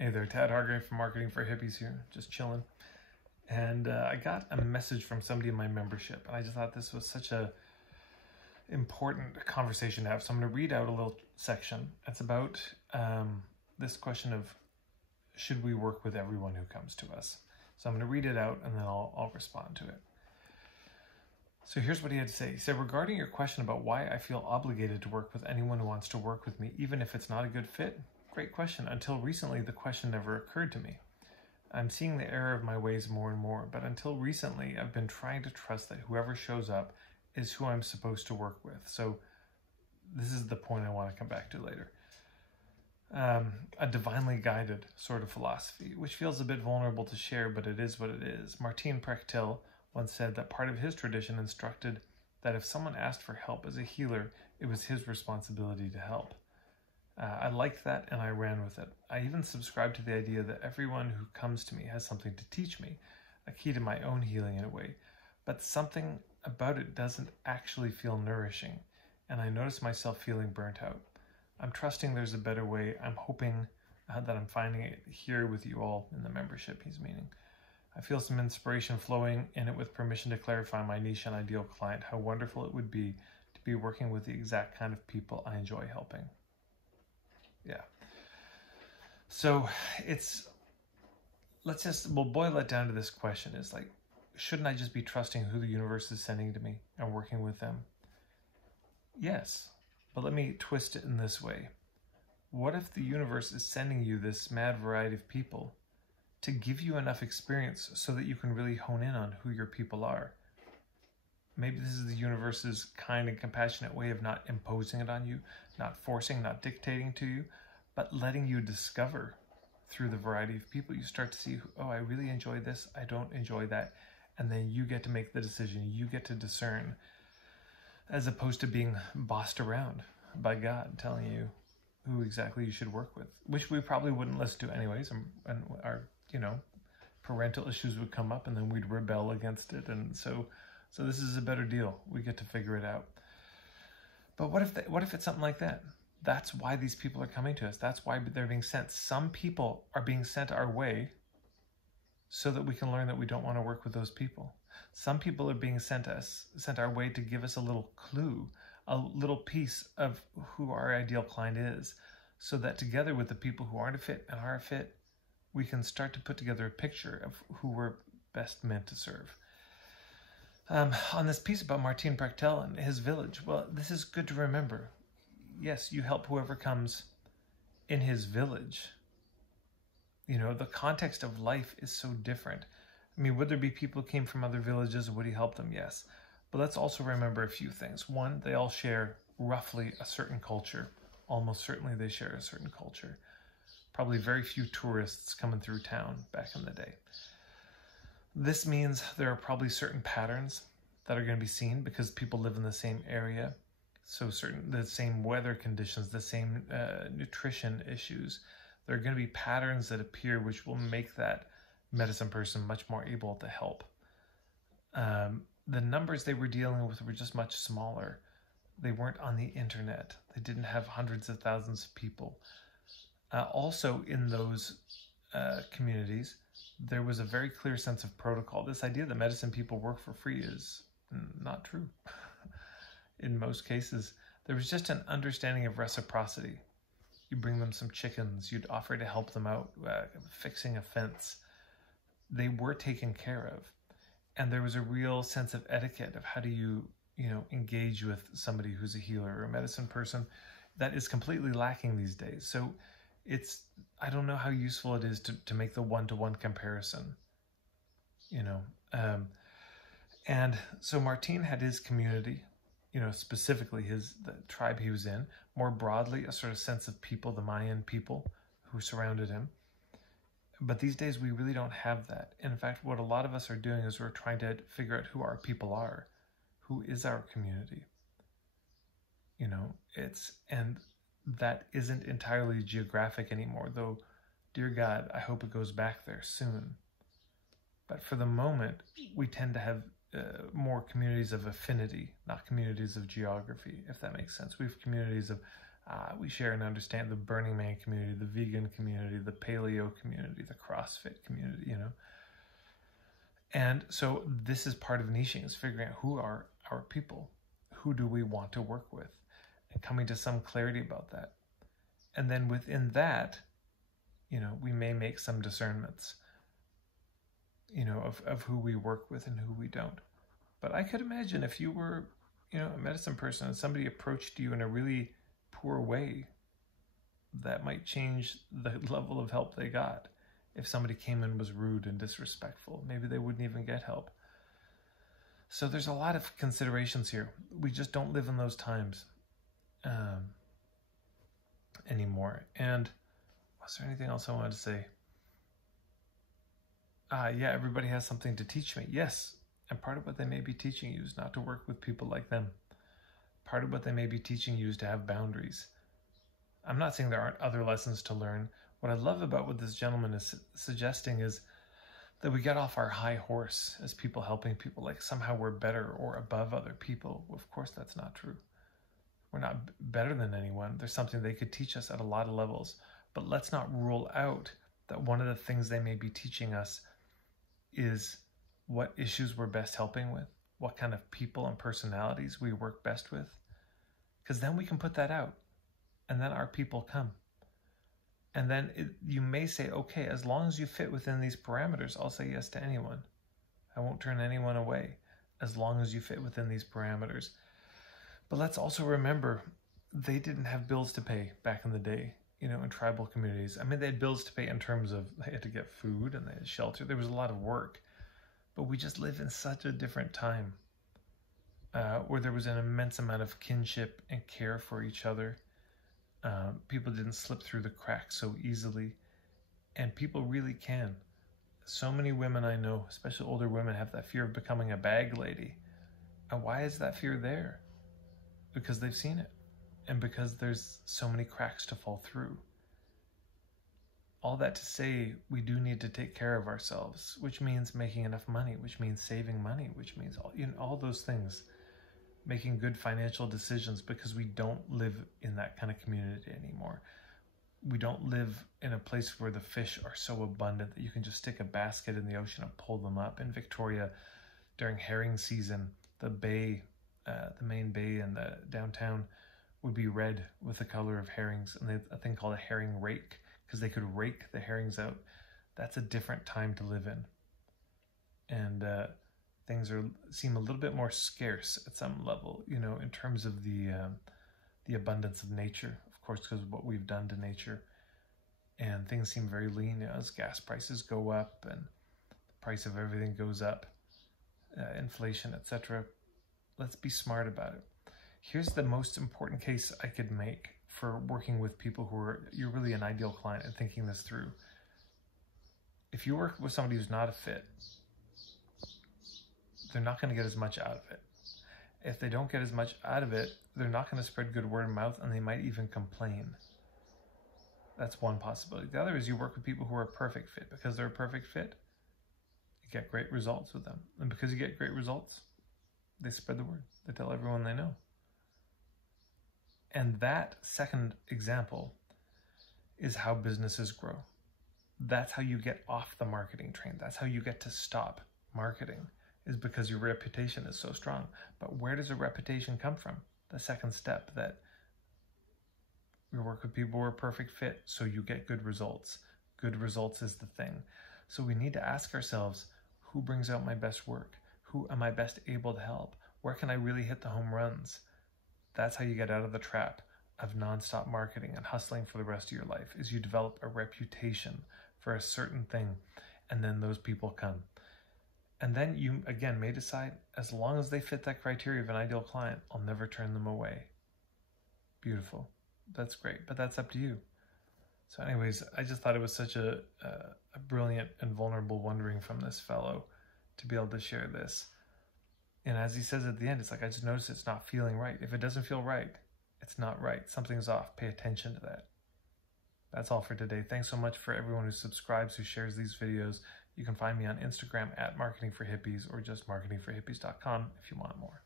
Hey there, Tad Hargrave from Marketing for Hippies here, just chilling. And I got a message from somebody in my membership, and I just thought this was such a important conversation to have. So I'm going to read out a little section. It's about this question of, should we work with everyone who comes to us? So I'm going to read it out, and then I'll respond to it. So here's what he had to say. He said, regarding your question about why I feel obligated to work with anyone who wants to work with me, even if it's not a good fit, great question. Until recently, the question never occurred to me. I'm seeing the error of my ways more and more, but until recently, I've been trying to trust that whoever shows up is who I'm supposed to work with. So this is the point I want to come back to later. A divinely guided sort of philosophy, which feels a bit vulnerable to share, but it is what it is. Prtel once said that part of his tradition instructed that if someone asked for help as a healer, it was his responsibility to help. I liked that and I ran with it. I even subscribe to the idea that everyone who comes to me has something to teach me, a key to my own healing in a way, but something about it doesn't actually feel nourishing, and I notice myself feeling burnt out. I'm trusting there's a better way. I'm hoping that I'm finding it here with you all in the membership, he's meaning. I feel some inspiration flowing in it with permission to clarify my niche and ideal client, how wonderful it would be to be working with the exact kind of people I enjoy helping. Yeah. So we'll boil it down to this question is like, shouldn't I just be trusting who the universe is sending to me and working with them? Yes, but let me twist it in this way. What if the universe is sending you this mad variety of people to give you enough experience so that you can really hone in on who your people are? Maybe this is the universe's kind and compassionate way of not imposing it on you, not forcing, not dictating to you, but letting you discover through the variety of people. You start to see, oh, I really enjoy this, I don't enjoy that. And then you get to make the decision, you get to discern, as opposed to being bossed around by God telling you who exactly you should work with, which we probably wouldn't listen to anyways. And our, parental issues would come up and then we'd rebel against it. And so this is a better deal. We get to figure it out. But what if it's something like that? That's why these people are coming to us. That's why they're being sent. Some people are being sent our way so that we can learn that we don't want to work with those people. Some people are being sent our way to give us a little clue, a little piece of who our ideal client is, so that together with the people who aren't a fit and are a fit, we can start to put together a picture of who we're best meant to serve. On this piece about Prtel and his village, well, this is good to remember. Yes, you help whoever comes in his village. The context of life is so different. I mean, would there be people who came from other villages? Would he help them? Yes. But let's also remember a few things. One, they all share roughly a certain culture. Almost certainly they share a certain culture. Probably very few tourists coming through town back in the day. This means there are probably certain patterns that are going to be seen because people live in the same area. So the same weather conditions, the same nutrition issues. There are going to be patterns that appear which will make that medicine person much more able to help. The numbers they were dealing with were just much smaller. They weren't on the internet. They didn't have hundreds of thousands of people. Also in those communities, there was a very clear sense of protocol. This idea that medicine people work for free is not true. In most cases, there was just an understanding of reciprocity. You bring them some chickens, you'd offer to help them out, fixing a fence. They were taken care of. And there was a real sense of etiquette of how do you, engage with somebody who's a healer or a medicine person. That is completely lacking these days. So I don't know how useful it is to make the one-to-one comparison, And so Martin had his community, specifically the tribe he was in, more broadly, a sort of sense of people, the Mayan people who surrounded him. But these days, we really don't have that. In fact, what a lot of us are doing is we're trying to figure out who our people are, who is our community. And that isn't entirely geographic anymore, though, dear God, I hope it goes back there soon. But for the moment, we tend to have more communities of affinity, not communities of geography, if that makes sense. We have communities of We share and understand the Burning Man community, the vegan community, the paleo community, the CrossFit community, you know. And so this is part of niching, is figuring out who are our people, who do we want to work with, and coming to some clarity about that. And then within that, you know, we may make some discernments, you know, of who we work with and who we don't. But I could imagine if you were, you know, a medicine person and somebody approached you in a really poor way, that might change the level of help they got. If somebody came in and was rude and disrespectful, maybe they wouldn't even get help. So there's a lot of considerations here. We just don't live in those times anymore. And was there anything else I wanted to say? Yeah, everybody has something to teach me. Yes, and part of what they may be teaching you is not to work with people like them. Part of what they may be teaching you is to have boundaries. I'm not saying there aren't other lessons to learn. What I love about what this gentleman is suggesting is that we get off our high horse as people helping people, like somehow we're better or above other people. Well, of course, that's not true. We're not better than anyone. There's something they could teach us at a lot of levels. But let's not rule out that one of the things they may be teaching us is what issues we're best helping with, what kind of people and personalities we work best with. Because then we can put that out, and then our people come. And then you may say, okay, as long as you fit within these parameters, I'll say yes to anyone. I won't turn anyone away as long as you fit within these parameters. But let's also remember, they didn't have bills to pay back in the day, you know, in tribal communities. I mean, they had bills to pay in terms of they had to get food and they had shelter. There was a lot of work. But we just live in such a different time where there was an immense amount of kinship and care for each other. People didn't slip through the cracks so easily, and people really can. So many women I know, especially older women, have that fear of becoming a bag lady. And why is that fear there? Because they've seen it, and because there's so many cracks to fall through. All that to say, we do need to take care of ourselves, which means making enough money, which means saving money, which means all those things. Making good financial decisions, because we don't live in that kind of community anymore. We don't live in a place where the fish are so abundant that you can just stick a basket in the ocean and pull them up. In Victoria, during herring season, the bay, the main bay in the downtown would be red with the color of herrings, and they have a thing called a herring rake, because they could rake the herrings out. That's a different time to live in. And things seem a little bit more scarce at some level, you know, in terms of the abundance of nature, of course, because of what we've done to nature. And things seem very lean, you know, as gas prices go up and the price of everything goes up, inflation, etc. Let's be smart about it. Here's the most important case I could make for working with people you're really an ideal client and thinking this through. If you work with somebody who's not a fit, they're not going to get as much out of it. If they don't get as much out of it, they're not going to spread good word of mouth, and they might even complain. That's one possibility. The other is you work with people who are a perfect fit. Because they're a perfect fit, you get great results with them. And because you get great results, they spread the word. They tell everyone they know. And that second example is how businesses grow. That's how you get off the marketing train. That's how you get to stop marketing, is because your reputation is so strong. But where does a reputation come from? The second step, that we work with people who are a perfect fit, so you get good results. Good results is the thing. So we need to ask ourselves, who brings out my best work? Who am I best able to help? Where can I really hit the home runs? That's how you get out of the trap of nonstop marketing and hustling for the rest of your life, is you develop a reputation for a certain thing, and then those people come. And then you, again, may decide, as long as they fit that criteria of an ideal client, I'll never turn them away. Beautiful. That's great, but that's up to you. So anyways, I just thought it was such a brilliant and vulnerable wondering from this fellow to be able to share this. And as he says at the end, it's like, I just noticed it's not feeling right. If it doesn't feel right, it's not right. Something's off. Pay attention to that. That's all for today. Thanks so much for everyone who subscribes, who shares these videos. You can find me on Instagram @marketingforhippies or just marketingforhippies.com if you want more.